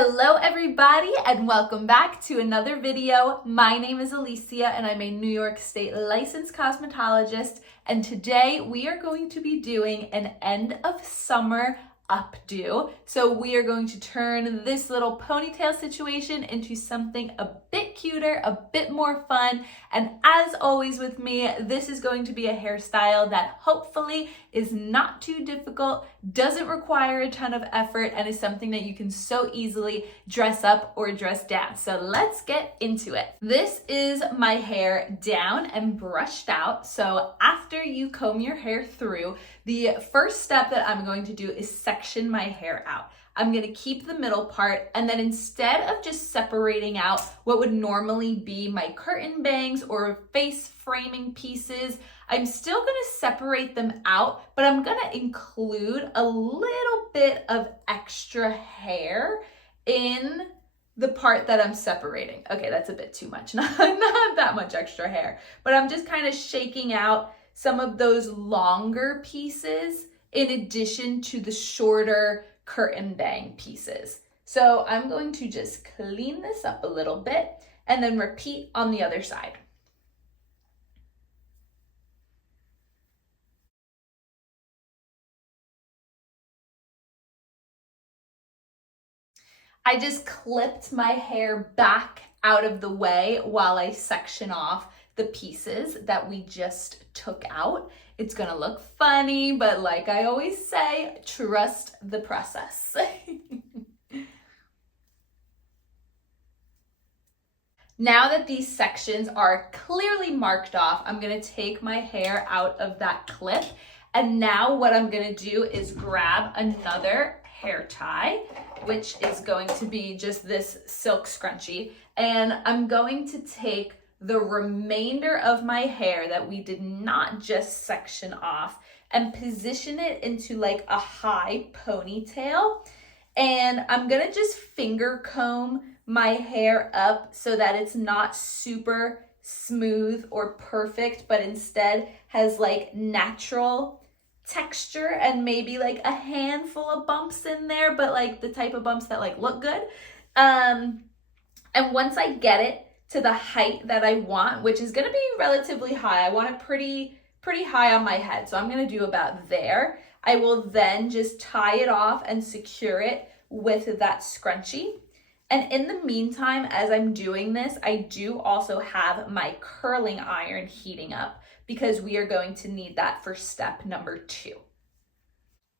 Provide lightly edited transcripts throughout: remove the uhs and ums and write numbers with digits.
Hello everybody and welcome back to another video. My name is Alicia and I'm a New York State licensed cosmetologist, and today we are going to be doing an end of summer updo. So we are going to turn this little ponytail situation into something a bit cuter, a bit more fun, and as always with me, this is going to be a hairstyle that hopefully is not too difficult, doesn't require a ton of effort, and is something that you can so easily dress up or dress down. So let's get into it. This is my hair down and brushed out. So after you comb your hair through, the first step that I'm going to do is section my hair out. I'm gonna keep the middle part, and then instead of just separating out what would normally be my curtain bangs or face framing pieces, I'm still gonna separate them out, but I'm gonna include a little bit of extra hair in the part that I'm separating. Okay, that's a bit too much, not that much extra hair, but I'm just kind of shaking out some of those longer pieces in addition to the shorter curtain bang pieces. So I'm going to just clean this up a little bit and then repeat on the other side. I just clipped my hair back out of the way while I section off the pieces that we just took out. It's gonna look funny, but like I always say, trust the process. Now that these sections are clearly marked off, I'm gonna take my hair out of that clip. And now what I'm gonna do is grab another hair tie, which is going to be just this silk scrunchie. And I'm going to take the remainder of my hair that we did not just section off and position it into like a high ponytail. And I'm gonna just finger comb my hair up so that it's not super smooth or perfect, but instead has like natural texture and maybe like a handful of bumps in there, but like the type of bumps that like look good. And once I get it to the height that I want, which is gonna be relatively high, I want it pretty high on my head, so I'm gonna do about there. I will then just tie it off and secure it with that scrunchie. And in the meantime, as I'm doing this, I do also have my curling iron heating up because we are going to need that for step number 2.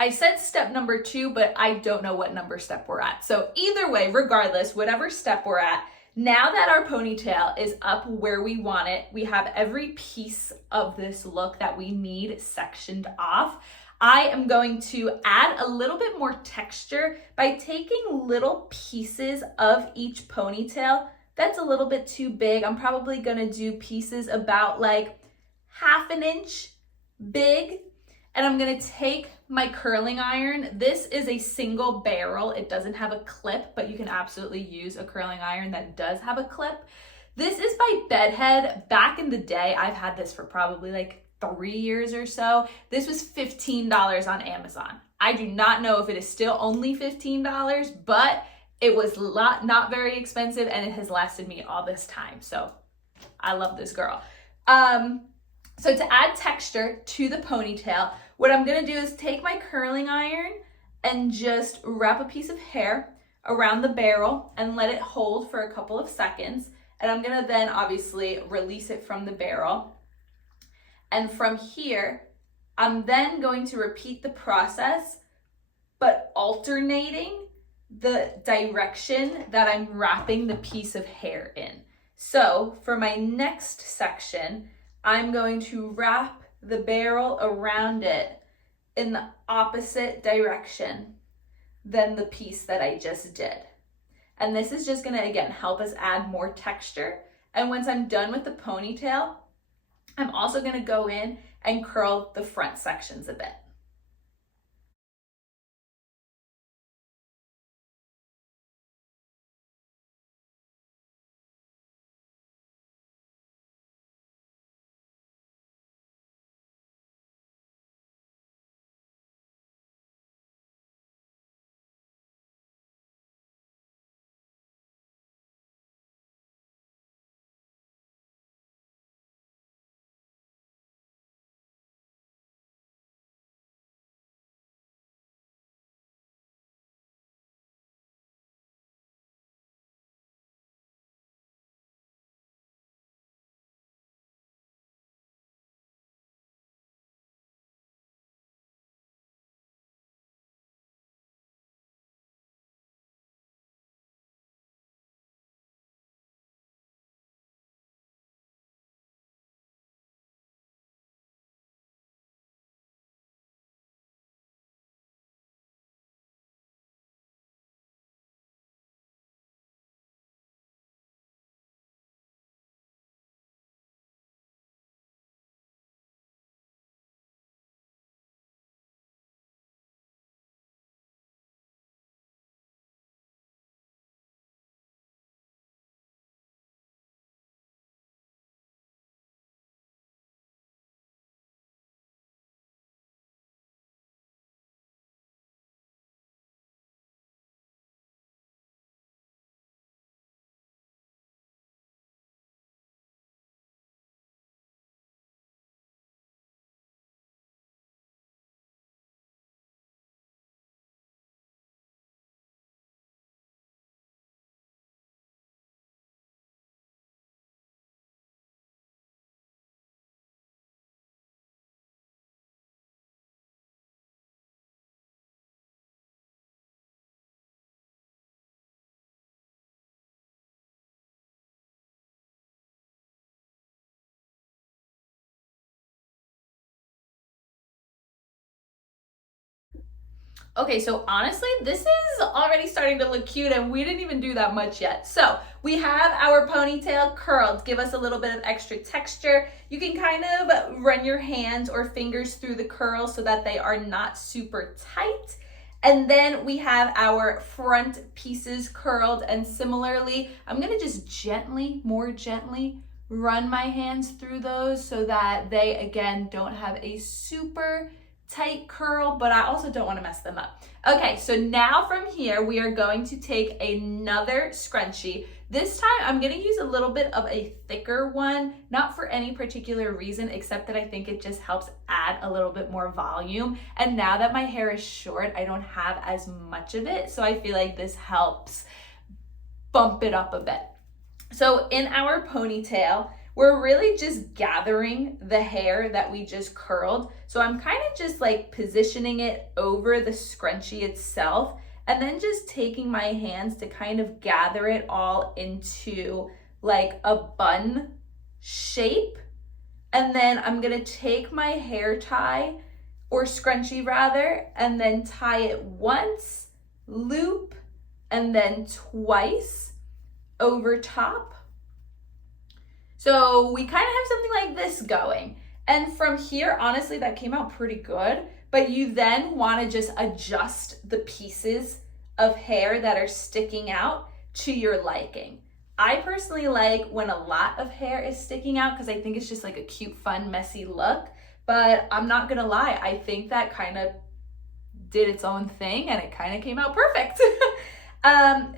I said step number 2, but I don't know what number step we're at. So either way, regardless, whatever step we're at, now that our ponytail is up where we want it, we have every piece of this look that we need sectioned off. I am going to add a little bit more texture by taking little pieces of each ponytail. That's a little bit too big. I'm probably gonna do pieces about like ½ an inch big. And I'm gonna take my curling iron. This is a single barrel. It doesn't have a clip, but you can absolutely use a curling iron that does have a clip. This is by Bedhead. Back in the day, I've had this for probably like 3 years or so. This was $15 on Amazon. I do not know if it is still only $15, but it was not very expensive and it has lasted me all this time. So I love this girl. So to add texture to the ponytail, what I'm gonna do is take my curling iron and just wrap a piece of hair around the barrel and let it hold for a couple of seconds. And I'm gonna then obviously release it from the barrel. And from here, I'm then going to repeat the process, but alternating the direction that I'm wrapping the piece of hair in. So for my next section, I'm going to wrap the barrel around it in the opposite direction than the piece that I just did. And this is just gonna, again, help us add more texture. And once I'm done with the ponytail, I'm also gonna go in and curl the front sections a bit. Okay, so honestly, this is already starting to look cute and we didn't even do that much yet. So we have our ponytail curled. Give us a little bit of extra texture. You can kind of run your hands or fingers through the curls so that they are not super tight. And then we have our front pieces curled, and similarly, I'm gonna just gently, more gently, run my hands through those so that they, again, don't have a super tight curl, but I also don't want to mess them up. Okay, so now from here, we are going to take another scrunchie. This time, I'm going to use a little bit of a thicker one, not for any particular reason, except that I think it just helps add a little bit more volume. And now that my hair is short, I don't have as much of it, so I feel like this helps bump it up a bit. So in our ponytail, we're really just gathering the hair that we just curled. So I'm kind of just like positioning it over the scrunchie itself, and then just taking my hands to kind of gather it all into like a bun shape. And then I'm gonna take my hair tie, or scrunchie rather, and then tie it once, loop, and then twice over top. So we kind of have something like this going. And from here, honestly, that came out pretty good, but you then want to just adjust the pieces of hair that are sticking out to your liking. I personally like when a lot of hair is sticking out because I think it's just like a cute, fun, messy look, but I'm not gonna lie, I think that kind of did its own thing and it kind of came out perfect.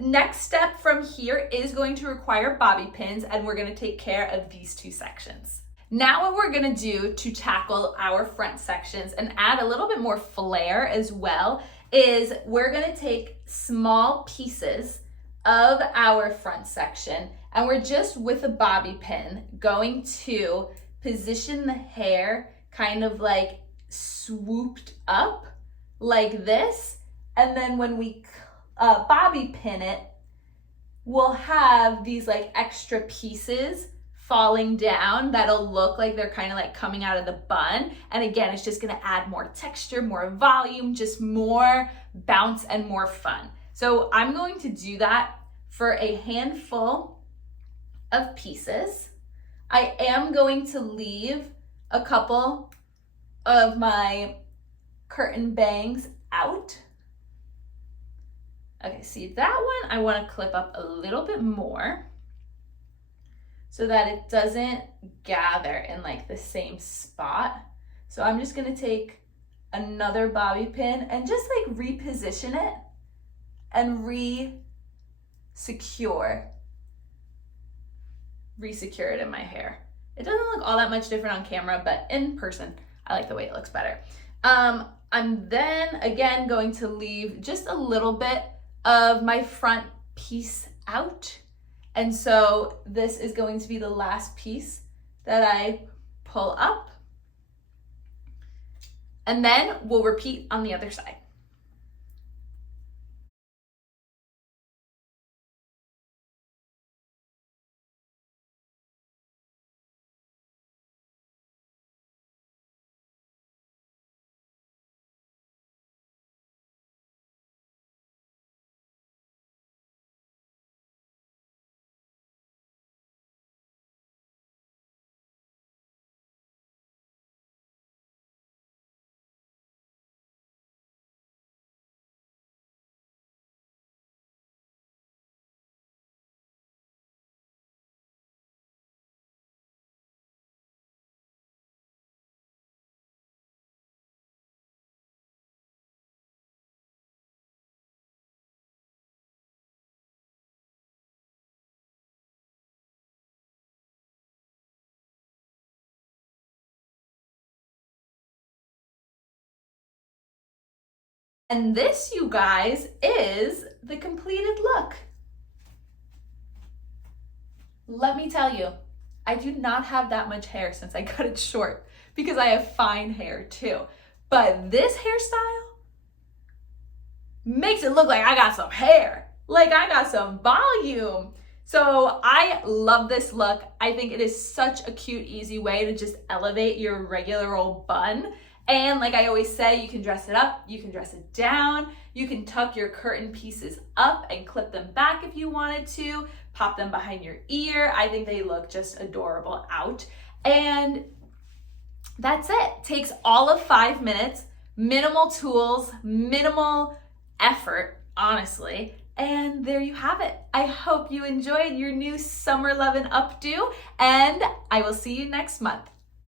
Next step from here is going to require bobby pins, and we're going to take care of these two sections. Now what we're going to do to tackle our front sections and add a little bit more flair as well is we're going to take small pieces of our front section, and we're just with a bobby pin going to position the hair kind of like swooped up like this, and then when we bobby pin it, we'll have these like extra pieces falling down that'll look like they're kind of like coming out of the bun. And again, it's just gonna add more texture, more volume, just more bounce and more fun. So I'm going to do that for a handful of pieces. I am going to leave a couple of my curtain bangs out. Okay, see that one, I want to clip up a little bit more so that it doesn't gather in like the same spot. So I'm just going to take another bobby pin and just like reposition it and re-secure it in my hair. It doesn't look all that much different on camera, but in person, I like the way it looks better. I'm then again going to leave just a little bit of my front piece out. And so this is going to be the last piece that I pull up. And then we'll repeat on the other side. And this, you guys, is the completed look. Let me tell you, I do not have that much hair since I cut it short because I have fine hair too. But this hairstyle makes it look like I got some hair, like I got some volume. So I love this look. I think it is such a cute, easy way to just elevate your regular old bun. And like I always say, you can dress it up, you can dress it down, you can tuck your curtain pieces up and clip them back if you wanted to, pop them behind your ear. I think they look just adorable out. And that's it. Takes all of 5 minutes, minimal tools, minimal effort, honestly. And there you have it. I hope you enjoyed your new summer Lovin' Up Do, and I will see you next month.